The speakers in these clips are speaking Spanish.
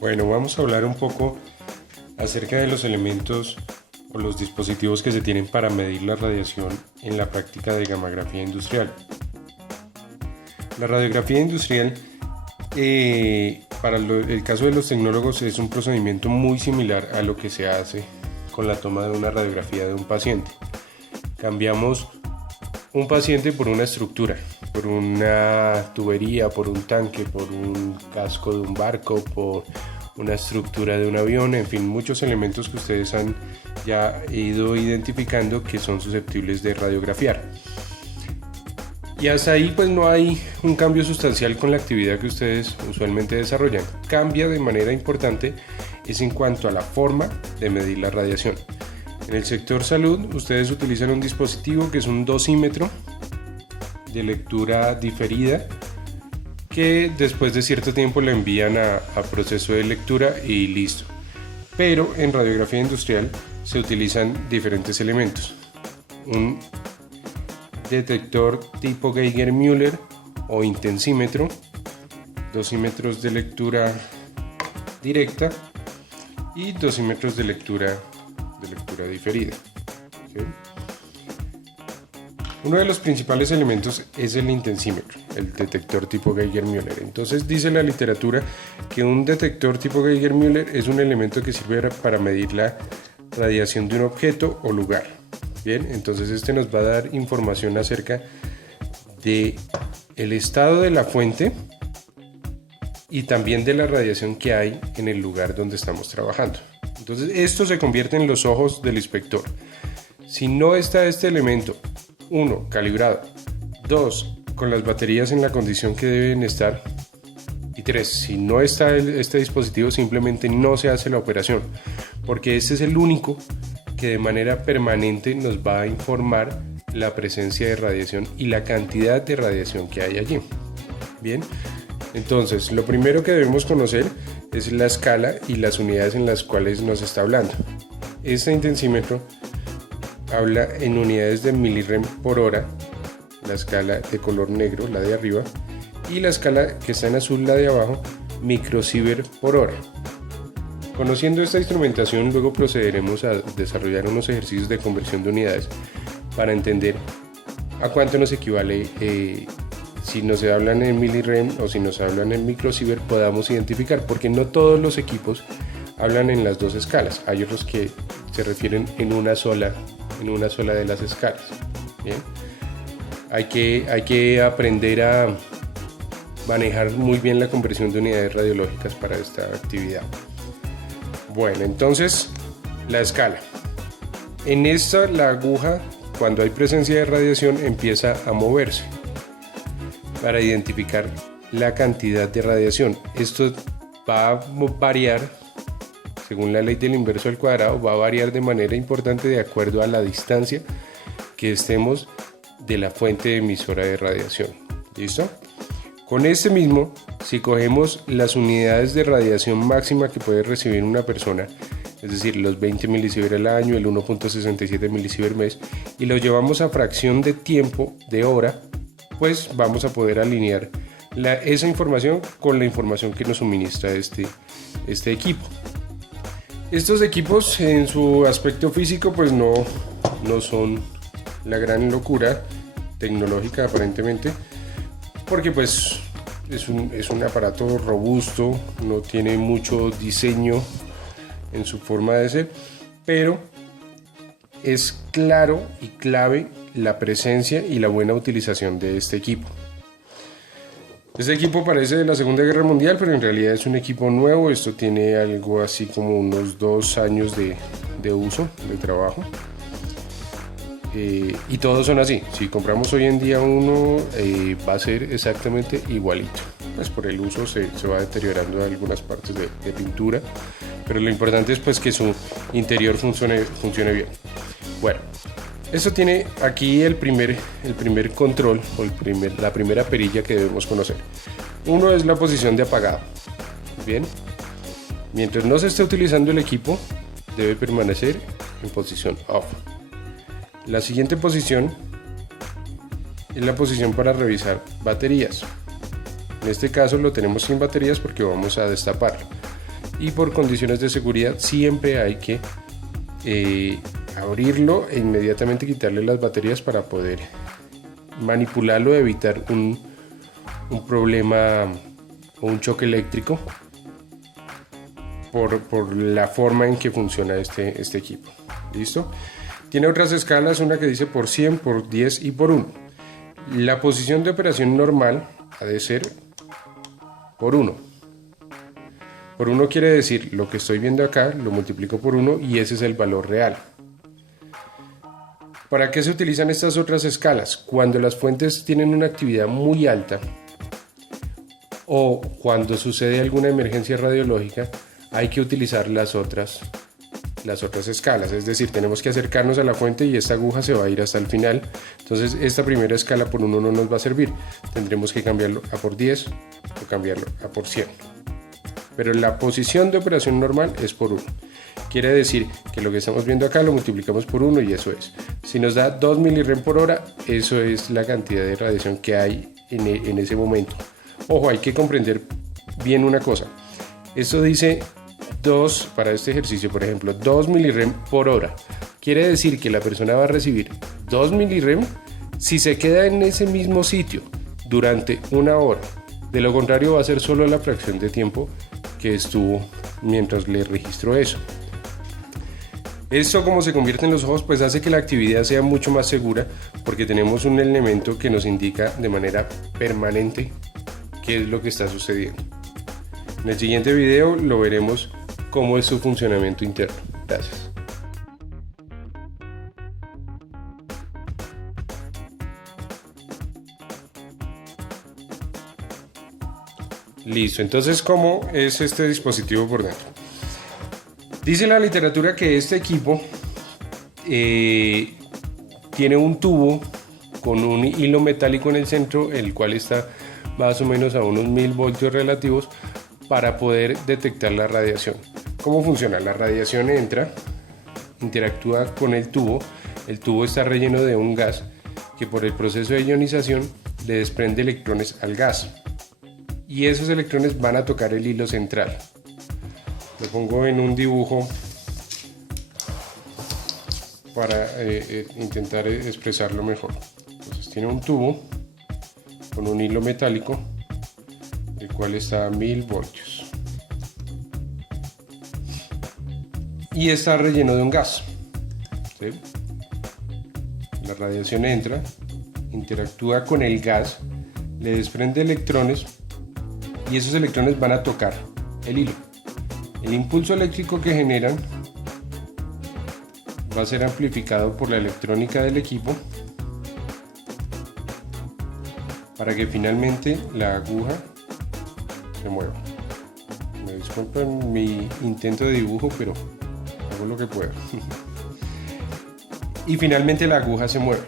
Bueno, vamos a hablar un poco acerca de los elementos o los dispositivos que se tienen para medir la radiación en la práctica de gammagrafía industrial. La radiografía industrial, para el caso de los tecnólogos, es un procedimiento muy similar a lo que se hace con la toma de una radiografía de un paciente. Cambiamos un paciente por una estructura, por una tubería, por un tanque, por un casco de un barco, por una estructura de un avión, en fin, muchos elementos que ustedes han ya ido identificando que son susceptibles de radiografiar. Y hasta ahí pues no hay un cambio sustancial con la actividad que ustedes usualmente desarrollan. Cambia de manera importante es en cuanto a la forma de medir la radiación. En el sector salud ustedes utilizan un dispositivo que es un dosímetro de lectura diferida que después de cierto tiempo le envían a proceso de lectura y listo. Pero en radiografía industrial se utilizan diferentes elementos. Un detector tipo Geiger-Müller o intensímetro, dosímetros de lectura directa y dosímetros de lectura diferida. ¿Okay? Uno de los principales elementos es el intensímetro, el detector tipo Geiger-Müller. Entonces dice la literatura que un detector tipo Geiger-Müller es un elemento que sirve para medir la radiación de un objeto o lugar. Bien, entonces este nos va a dar información acerca de el estado de la fuente y también de la radiación que hay en el lugar donde estamos trabajando. Entonces esto se convierte en los ojos del inspector. Si no está este elemento, 1, calibrado, 2, con las baterías en la condición que deben estar, y 3, si no está este dispositivo, simplemente no se hace la operación, porque este es el único que de manera permanente nos va a informar la presencia de radiación y la cantidad de radiación que hay allí. Bien, entonces lo primero que debemos conocer es la escala y las unidades en las cuales nos está hablando. Este intensímetro habla en unidades de milirem por hora, la escala de color negro, la de arriba, y la escala que está en azul, la de abajo, microsievert por hora. Conociendo esta instrumentación, luego procederemos a desarrollar unos ejercicios de conversión de unidades para entender a cuánto nos equivale, si nos hablan en milirem o si nos hablan en microsievert, podamos identificar, porque no todos los equipos hablan en las dos escalas, hay otros que se refieren en una sola de las escalas. Bien, hay que aprender a manejar muy bien la conversión de unidades radiológicas para esta actividad. Bueno, entonces la escala. En esta, la aguja, cuando hay presencia de radiación, empieza a moverse para identificar la cantidad de radiación. Esto va a variar, según la ley del inverso al cuadrado, va a variar de manera importante de acuerdo a la distancia que estemos de la fuente emisora de radiación. ¿Listo? Con este mismo, si cogemos las unidades de radiación máxima que puede recibir una persona, es decir, los 20 milisievert al año, el 1.67 milisievert mes, y lo llevamos a fracción de tiempo, de hora, pues vamos a poder alinear esa información con la información que nos suministra este equipo. Estos equipos en su aspecto físico pues no son la gran locura tecnológica aparentemente, porque pues es un aparato robusto, no tiene mucho diseño en su forma de ser, pero es claro y clave la presencia y la buena utilización de este equipo. Este equipo parece de la Segunda Guerra Mundial, pero en realidad es un equipo nuevo. Esto tiene algo así como unos 2 años de uso, de trabajo. Y todos son así. Si compramos hoy en día uno, va a ser exactamente igualito. Pues por el uso se va deteriorando algunas partes de pintura, pero lo importante es pues que su interior funcione bien. Bueno, esto tiene aquí el primer control o la primera perilla que debemos conocer. Uno es la posición de apagado. Bien, mientras no se esté utilizando el equipo, debe permanecer en posición off. La siguiente posición es la posición para revisar baterías. En este caso lo tenemos sin baterías porque vamos a destaparlo. y por condiciones de seguridad siempre hay que abrirlo e inmediatamente quitarle las baterías para poder manipularlo, evitar un problema o un choque eléctrico por la forma en que funciona este equipo. ¿Listo? Tiene otras escalas, una que dice por 100, por 10 y por 1. La posición de operación normal ha de ser por 1. Por 1 quiere decir lo que estoy viendo acá, lo multiplico por 1 y ese es el valor real. ¿Para qué se utilizan estas otras escalas? Cuando las fuentes tienen una actividad muy alta o cuando sucede alguna emergencia radiológica, hay que utilizar las otras escalas. Es decir, tenemos que acercarnos a la fuente y esta aguja se va a ir hasta el final. Entonces esta primera escala por 1 no nos va a servir. Tendremos que cambiarlo a por 10 o cambiarlo a por 100. Pero la posición de operación normal es por 1. Quiere decir que lo que estamos viendo acá lo multiplicamos por 1 y eso es. Si nos da 2 milirem por hora, eso es la cantidad de radiación que hay en ese momento. Ojo, hay que comprender bien una cosa. Esto dice 2, para este ejercicio, por ejemplo, 2 milirem por hora. Quiere decir que la persona va a recibir 2 milirem si se queda en ese mismo sitio durante una hora. De lo contrario, va a ser solo la fracción de tiempo que estuvo mientras le registró eso. Esto, como se convierte en los ojos, pues hace que la actividad sea mucho más segura porque tenemos un elemento que nos indica de manera permanente qué es lo que está sucediendo. En el siguiente video lo veremos cómo es su funcionamiento interno. Gracias. Listo, entonces, ¿cómo es este dispositivo por dentro? Dice la literatura que este equipo tiene un tubo con un hilo metálico en el centro, el cual está más o menos a unos 1000 voltios relativos para poder detectar la radiación. ¿Cómo funciona? La radiación entra, interactúa con el tubo está relleno de un gas que por el proceso de ionización le desprende electrones al gas y esos electrones van a tocar el hilo central. Lo pongo en un dibujo para intentar expresarlo mejor. Entonces tiene un tubo con un hilo metálico, el cual está a 1000 voltios. Y está relleno de un gas. ¿Sí? La radiación entra, interactúa con el gas, le desprende electrones y esos electrones van a tocar el hilo. El impulso eléctrico que generan va a ser amplificado por la electrónica del equipo para que finalmente la aguja se mueva. Me disculpen mi intento de dibujo, pero hago lo que puedo. Y finalmente la aguja se mueve.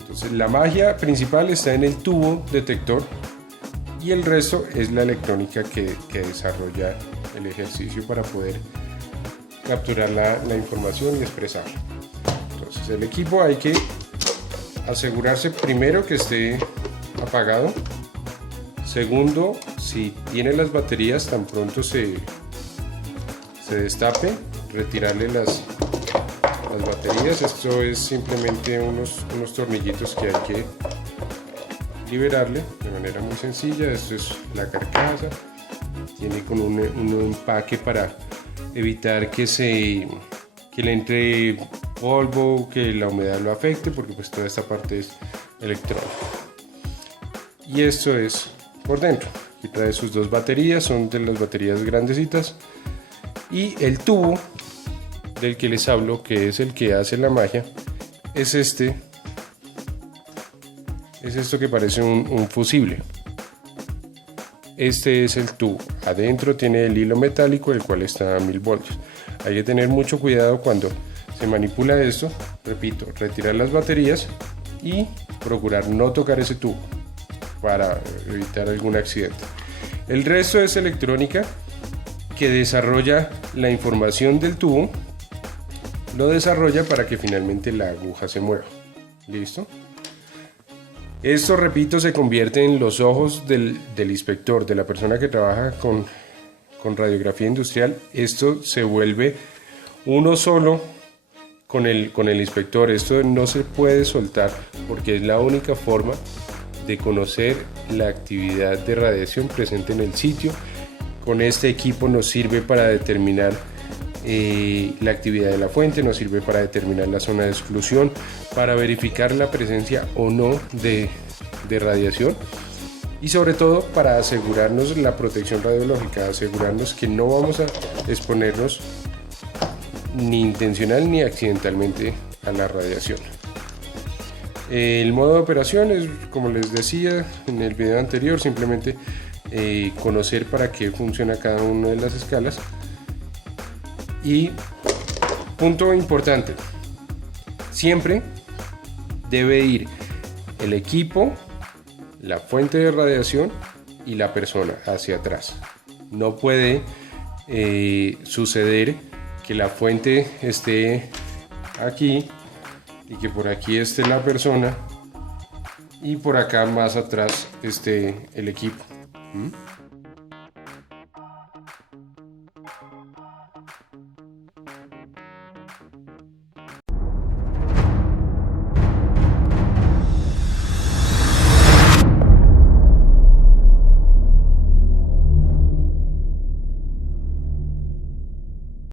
Entonces la magia principal está en el tubo detector y el resto es la electrónica que desarrolla el ejercicio para poder capturar la información y expresarla. Entonces el equipo hay que asegurarse primero que esté apagado. Segundo, si tiene las baterías, tan pronto se destape, retirarle las baterías. Esto es simplemente unos tornillitos que hay que liberarle de manera muy sencilla. Esto es la carcasa, tiene con un empaque para evitar que le entre polvo, que la humedad lo afecte, porque pues toda esta parte es electrónica. Y esto es por dentro. Aquí trae sus dos baterías, son de las baterías grandecitas, y el tubo del que les hablo, que es el que hace la magia, es esto que parece un fusible. Este es el tubo. Adentro tiene el hilo metálico, el cual está a 1000 voltios. Hay que tener mucho cuidado cuando se manipula esto. Repito, retirar las baterías y procurar no tocar ese tubo para evitar algún accidente. El resto es electrónica que desarrolla la información del tubo, lo desarrolla para que finalmente la aguja se mueva. ¿Listo? Esto, repito, se convierte en los ojos del inspector, de la persona que trabaja con con radiografía industrial, esto se vuelve uno solo con el inspector. Esto no se puede soltar porque es la única forma de conocer la actividad de radiación presente en el sitio. Con este equipo nos sirve para determinar la actividad de la fuente, nos sirve para determinar la zona de exclusión, para verificar la presencia o no de radiación, y sobre todo para asegurarnos la protección radiológica, asegurarnos que no vamos a exponernos ni intencional ni accidentalmente a la radiación. El modo de operación es, como les decía en el video anterior, simplemente conocer para qué funciona cada una de las escalas. Y punto importante, siempre debe ir el equipo, la fuente de radiación y la persona hacia atrás. No puede suceder que la fuente esté aquí y que por aquí esté la persona y por acá más atrás esté el equipo.